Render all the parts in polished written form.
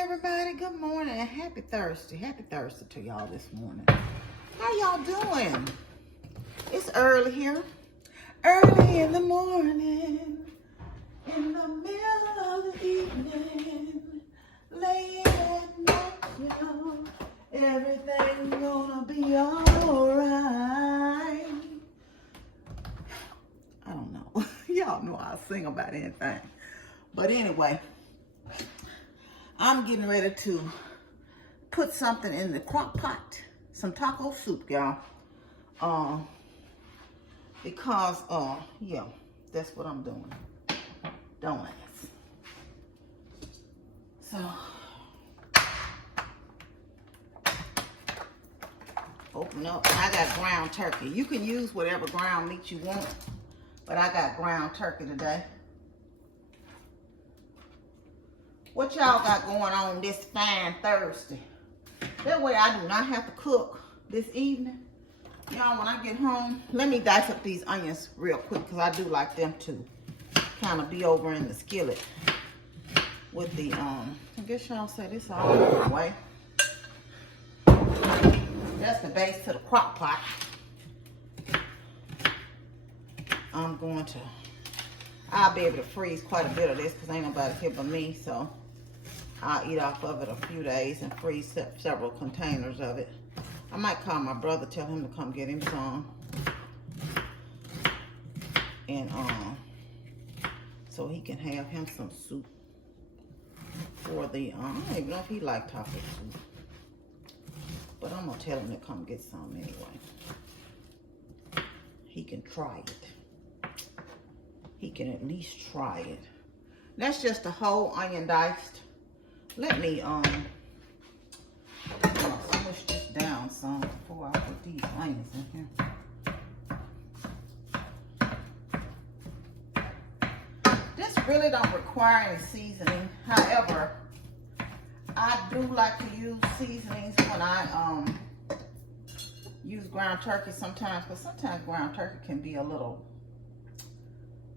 everybody, good morning and happy Thursday. Happy Thursday to y'all this morning. How y'all doing? It's early here. Early in the morning, in the middle of the evening, late at night, y'all. Everything's gonna be alright. I don't know. Y'all know I'll sing about anything. But anyway, I'm getting ready to put something in the crock pot, some taco soup, y'all. Because yeah, that's what I'm doing. Donuts. So open up. I got ground turkey. You can use whatever ground meat you want, but I got ground turkey today. What y'all got going on this fine Thursday? That way I do not have to cook this evening. Y'all, when I get home, let me dice up these onions real quick because I do like them to kind of be over in the skillet with the, I guess y'all say this all the way. That's the base to the crock pot. I'll be able to freeze quite a bit of this because ain't nobody here but me, so I'll eat off of it a few days and freeze several containers of it. I might call my brother, tell him to come get him some. And so he can have him some soup for the, I don't even know if he likes taco soup. But I'm gonna tell him to come get some anyway. He can try it. He can at least try it. That's just a whole onion diced. Let me smush this down some before I put these onions in here. This really don't require any seasoning. However, I do like to use seasonings when I use ground turkey sometimes, but sometimes ground turkey can be a little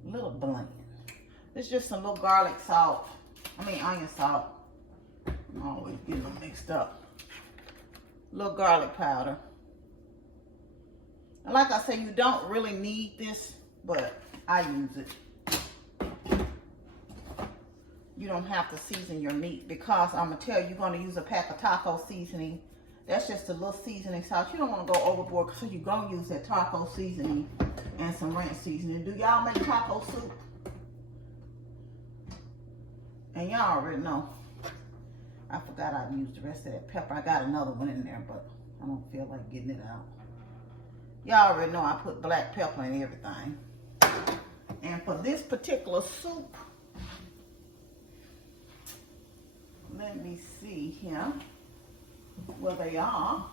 bland. It's just some little garlic salt. Onion salt. I'm always getting them mixed up. Little garlic powder. And like I say, you don't really need this, but I use it. You don't have to season your meat because I'm going to tell you, you're going to use a pack of taco seasoning. That's just a little seasoning salt. You don't want to go overboard, so you're going to use that taco seasoning and some ranch seasoning. Do y'all make taco soup? And y'all already know. I forgot I used the rest of that pepper. I got another one in there, but I don't feel like getting it out. Y'all already know I put black pepper in everything. And for this particular soup, let me see here where they are.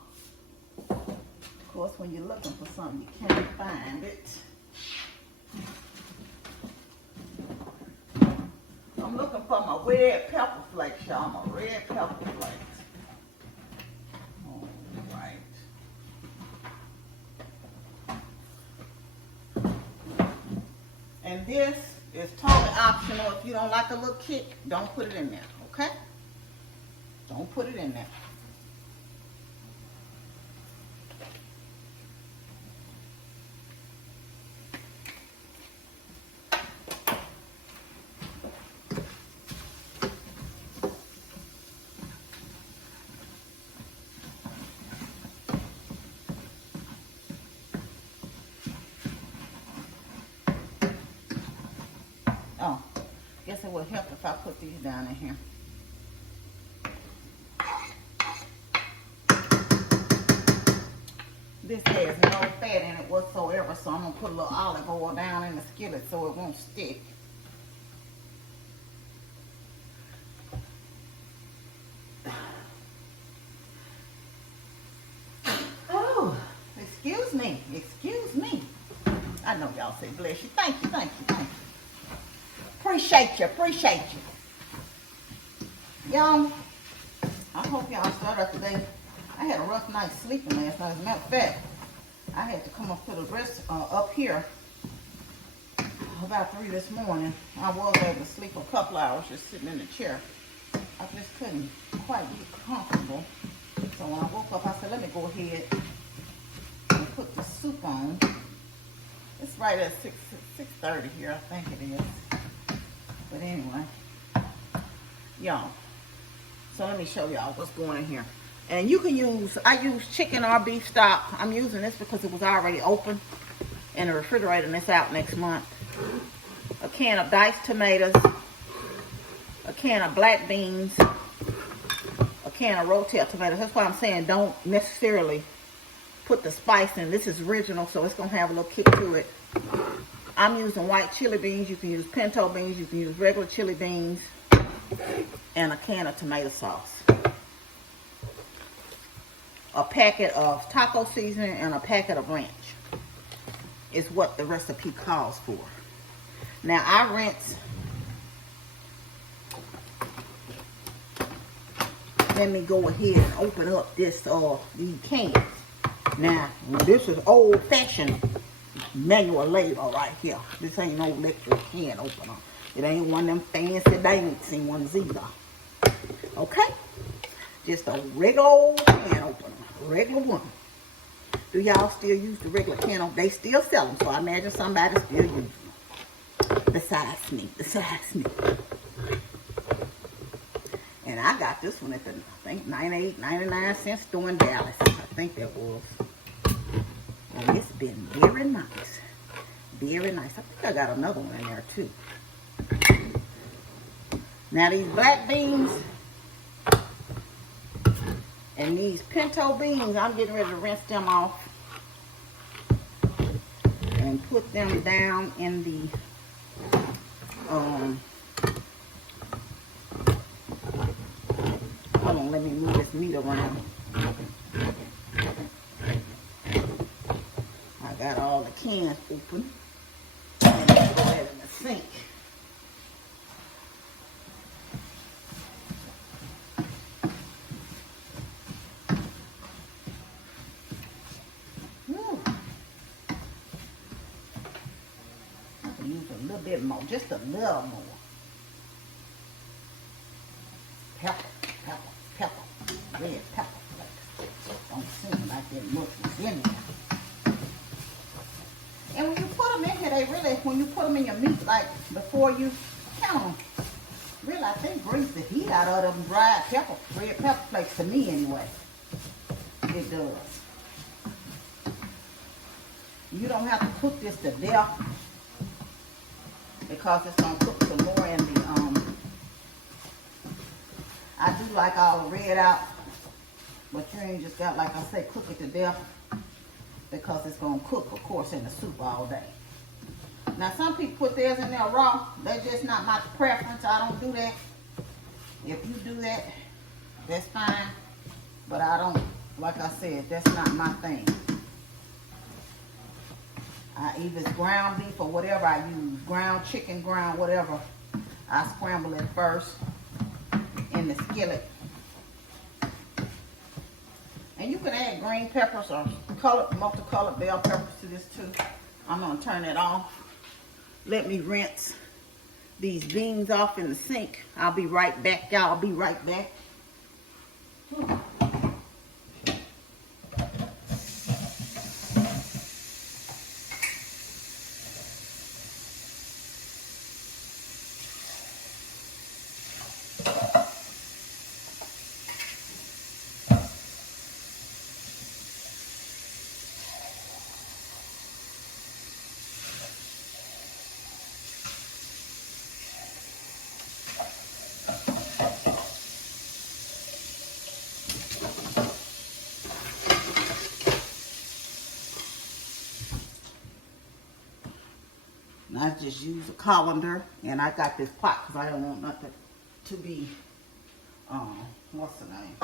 Of course, when you're looking for something, you can't find it. I'm looking for my red pepper flakes, y'all. My red pepper flakes. All right. And this is totally optional. If you don't like a little kick, don't put it in there, okay? Don't put it in there. Oh, guess it would help if I put these down in here. This has no fat in it whatsoever, so I'm going to put a little olive oil down in the skillet so it won't stick. Oh, excuse me. I know y'all say bless you. Thank you. Appreciate you. Y'all, I hope y'all started up today. I had a rough night sleeping last night. As a matter of fact, I had to come up to the rest up here about 3 this morning. I was able to sleep a couple hours just sitting in the chair. I just couldn't quite get comfortable. So when I woke up, I said, let me go ahead and put the soup on. It's right at 6:30 here, I think it is. But anyway, y'all. So let me show y'all what's going in here. And you can use, I use chicken or beef stock. I'm using this because it was already open in the refrigerator and it's out next month. A can of diced tomatoes, a can of black beans, a can of rotel tomatoes. That's why I'm saying don't necessarily put the spice in. This is original, so it's going to have a little kick to it. I'm using white chili beans. You can use pinto beans. You can use regular chili beans. And a can of tomato sauce. A packet of taco seasoning and a packet of ranch is what the recipe calls for. Now I rinse. Let me go ahead and open up this these cans. Now this is old-fashioned manual labor right here. This ain't no electric can opener. It ain't one of them fancy fancy ones either. Okay? Just a regular old can opener. Regular one. Do y'all still use the regular can opener? They still sell them, so I imagine somebody still using them. Besides me. And I got this one at the, I think, 99 cents store in Dallas. I think that was. And it's been very nice. Very nice. I think I got another one in there too. Now these black beans and these pinto beans, I'm getting ready to rinse them off and put them down in the hold on, let me move this meat around. I got all the cans open. And go ahead in the sink. Bit more, just a little more. Pepper, red pepper flakes. Don't seem like that much is in there. And when you put them in here, they really, when you put them in your meat, like before you count them, really, I think brings the heat out of them dried pepper, red pepper flakes to me anyway. It does. You don't have to cook this to death, because it's going to cook some more in the, I do like all red out, but you ain't just got, like I say, cook it to death, because it's going to cook, of course, in the soup all day. Now, some people put theirs in there raw. That's just not my preference. I don't do that. If you do that, that's fine, but I don't, like I said, that's not my thing. Either it's ground beef or whatever I use, ground chicken, ground whatever, I scramble it first in the skillet. And you can add green peppers or multicolored bell peppers to this too. I'm going to turn it off. Let me rinse these beans off in the sink. I'll be right back, y'all. I'll be right back. I just use a colander, and I got this pot because I don't want nothing to be, what's the name?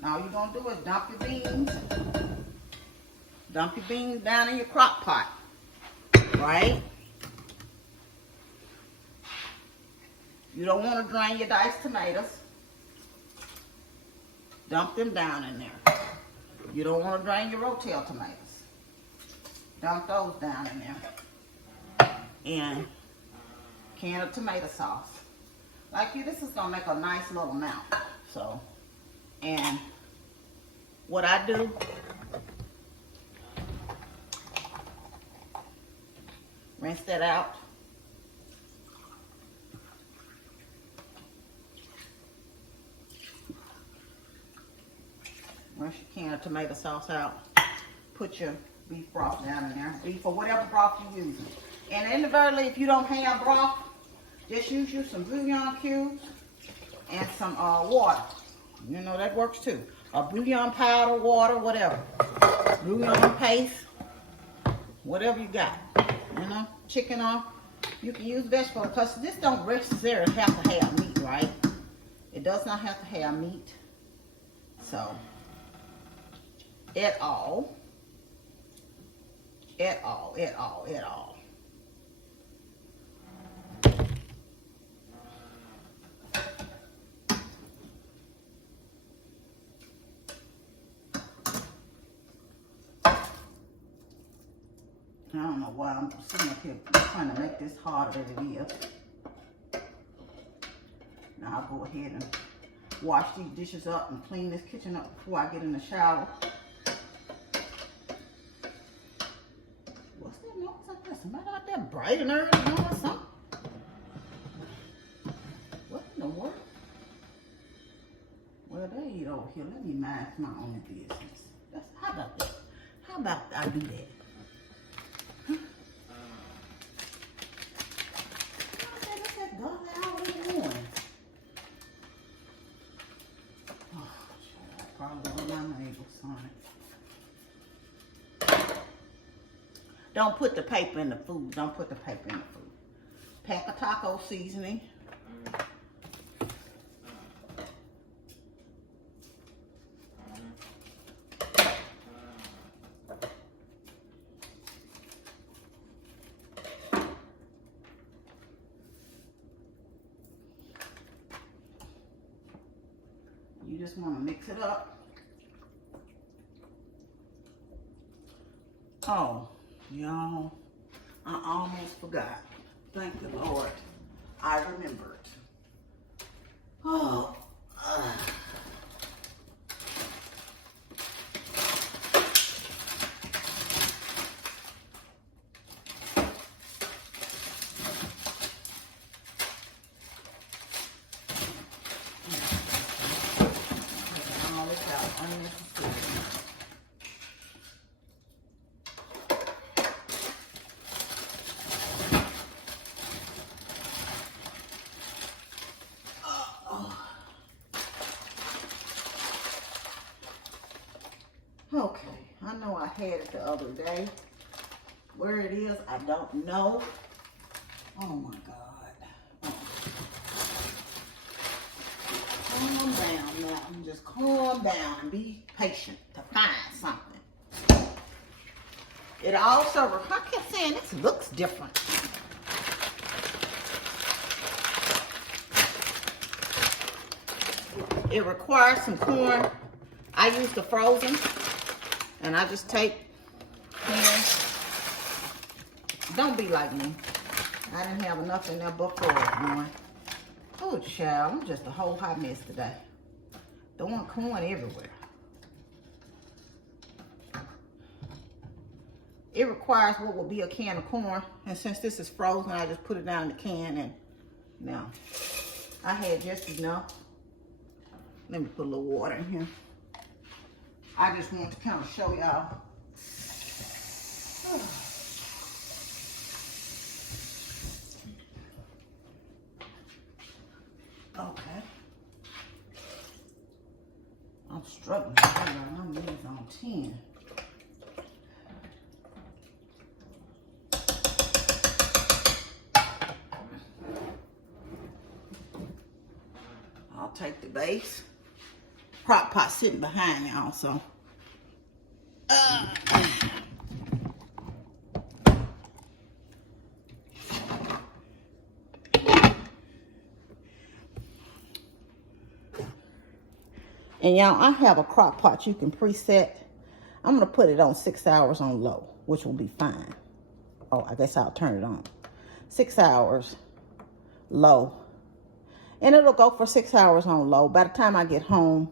Now all you're going to do is dump your beans. Dump your beans down in your crock pot, right? You don't want to drain your diced tomatoes. Dump them down in there. You don't want to drain your rotel tomatoes. Dump those down in there. And can of tomato sauce. Like you, this is gonna make a nice little amount. So, and what I do, rinse that out. Rinse your can of tomato sauce out. Put your beef broth down in there. Beef or whatever broth you're using. And inadvertently, if you don't have broth, just use you some bouillon cubes and some water. You know, that works too. Or bouillon powder, water, whatever. Bouillon paste, whatever you got. You know, chicken off. You can use vegetable because this don't necessarily have to have meat, right? It does not have to have meat. So, at all. I don't know why I'm sitting up here trying to make this harder than it is. Now I'll go ahead and wash these dishes up and clean this kitchen up before I get in the shower. What's that noise like that? Somebody out there bright and early doing something? What in the world? Well, they eat over here. Let me mind my own business. How about that? How about I do that? Don't put the paper in the food. Don't put the paper in the food. Pack of taco seasoning. You just want to mix it up. Oh, y'all, I almost forgot. Thank the Lord, I remembered. Oh, all this out unnecessary. Okay, I know I had it the other day. Where it is, I don't know. Oh my God. Oh. Calm down now. Just calm down and be patient to find something. It also, I kept saying this looks different. It requires some corn. I use the frozen. And I just take here. Don't be like me. I didn't have enough in there before. Oh, child, I'm just a whole hot mess today. Throwing corn everywhere. It requires what will be a can of corn. And since this is frozen, I just put it down in the can. And now, I had just enough. Let me put a little water in here. I just want to kind of show y'all. Okay. I'm struggling. I'm moving on 10. I'll take the base. Crock pot sitting behind y'all, so. And y'all, I have a crock pot you can preset. I'm gonna put it on 6 hours on low, which will be fine. Oh, I guess I'll turn it on. 6 hours low. And it'll go for 6 hours on low. By the time I get home,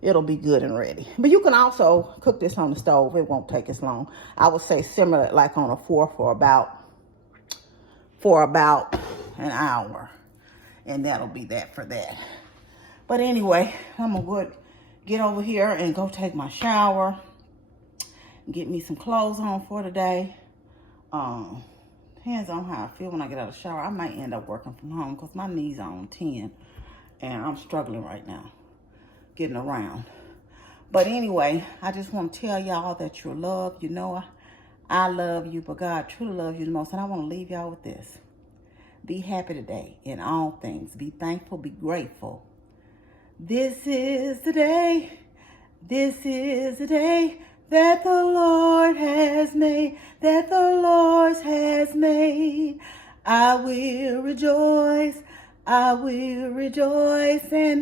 it'll be good and ready. But you can also cook this on the stove. It won't take as long. I would say simmer it like on a 4 for about an hour. And that'll be that for that. But anyway, I'm going to get over here and go take my shower. Get me some clothes on for today. Depends on how I feel when I get out of the shower. I might end up working from home because my knees are on 10. And I'm struggling right now, getting around. But anyway, I just want to tell y'all that you're loved. You know, I love you, but God truly loves you the most. And I want to leave y'all with this. Be happy today in all things. Be thankful, be grateful. This is the day. This is the day that the Lord has made, that the Lord has made. I will rejoice and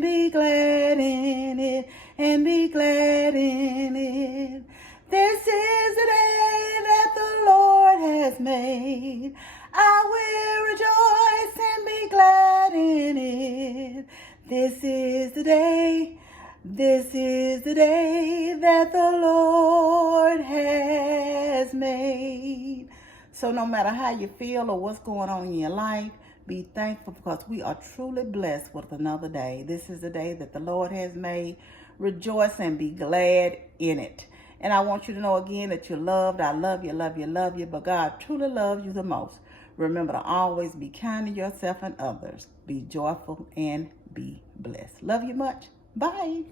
be glad in it, and be glad in it. This is the day that the Lord has made. I will rejoice and be glad in it. This is the day that the Lord has made. So no matter how you feel or what's going on in your life, be thankful because we are truly blessed with another day. This is the day that the Lord has made. Rejoice and be glad in it. And I want you to know again that you're loved. I love you, love you, love you. But God truly loves you the most. Remember to always be kind to yourself and others. Be joyful and be blessed. Love you much. Bye.